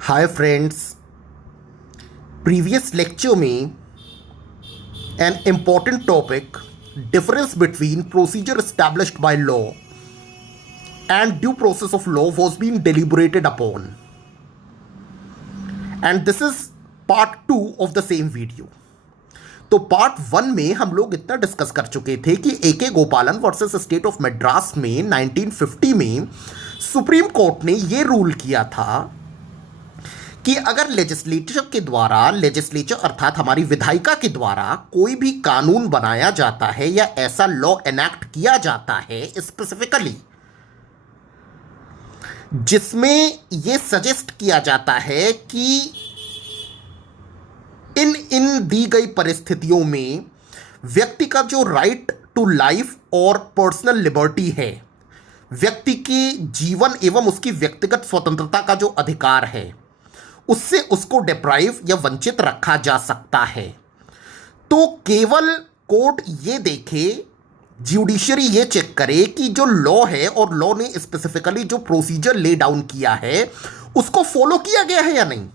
Hi friends, previous lecture में an important topic, difference between procedure established by law and due process of law was being deliberated upon, and this is part 2 of the same video. तो part 1 में हम लोग इतना discuss कर चुके थे कि ए गोपालन वर्सेस स्टेट ऑफ मद्रास में 1950 में सुप्रीम कोर्ट ने यह रूल किया था कि अगर लेजिस्लेचर अर्थात हमारी विधायिका के द्वारा कोई भी कानून बनाया जाता है या ऐसा लॉ एनैक्ट किया जाता है स्पेसिफिकली जिसमें यह सजेस्ट किया जाता है कि इन दी गई परिस्थितियों में व्यक्ति का जो राइट टू लाइफ और पर्सनल लिबर्टी है, व्यक्ति के जीवन एवं उसकी व्यक्तिगत स्वतंत्रता का जो अधिकार है, उससे उसको डिप्राइव या वंचित रखा जा सकता है। तो केवल कोर्ट ये देखे, ज्यूडिशरी ये चेक करे कि जो लॉ है और लॉ ने स्पेसिफिकली जो प्रोसीजर ले डाउन किया है उसको फॉलो किया गया है या नहीं।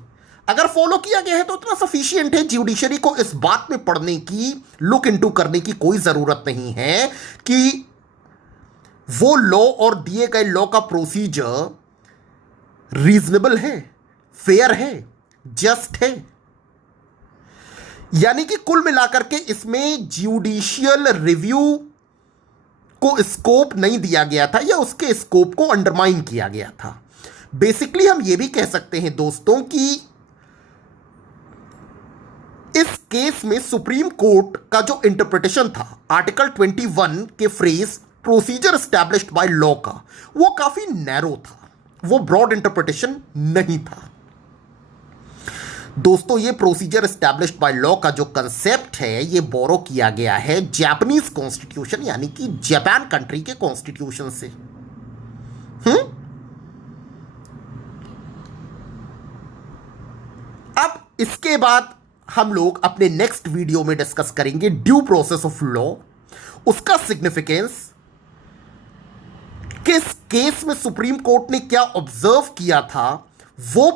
अगर फॉलो किया गया है तो इतना सफिशिएंट है। ज्यूडिशरी को इस बात में पढ़ने की, लुक इनटू करने की कोई जरूरत नहीं है कि वो लॉ और दिए गए लॉ का प्रोसीजर रीजनेबल है, फेयर है, जस्ट है। यानी कि कुल मिलाकर के इसमें ज्यूडिशियल रिव्यू को स्कोप नहीं दिया गया था या उसके स्कोप को अंडरमाइन किया गया था। बेसिकली हम यह भी कह सकते हैं दोस्तों कि इस केस में सुप्रीम कोर्ट का जो इंटरप्रिटेशन था आर्टिकल 21 के phrase procedure established by law का, वो काफी नैरो था, वो ब्रॉड इंटरप्रिटेशन नहीं था। दोस्तों, ये प्रोसीजर एस्टैब्लिश्ड बाय लॉ का जो कंसेप्ट है ये बोरो किया गया है जापानीज कॉन्स्टिट्यूशन यानी कि जापान कंट्री के कॉन्स्टिट्यूशन से। अब इसके बाद हम लोग अपने नेक्स्ट वीडियो में डिस्कस करेंगे ड्यू प्रोसेस ऑफ लॉ, उसका सिग्निफिकेंस, किस केस में सुप्रीम कोर्ट ने क्या ऑब्जर्व किया था, वो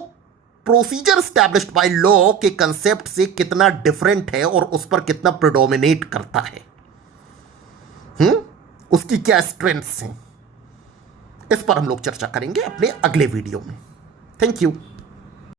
प्रोसीजर एस्टैब्लिश्ड बाय लॉ के कंसेप्ट से कितना डिफरेंट है और उस पर कितना प्रेडोमिनेट करता है, उसकी क्या स्ट्रेंथ्स हैं, इस पर हम लोग चर्चा करेंगे अपने अगले वीडियो में। Thank you.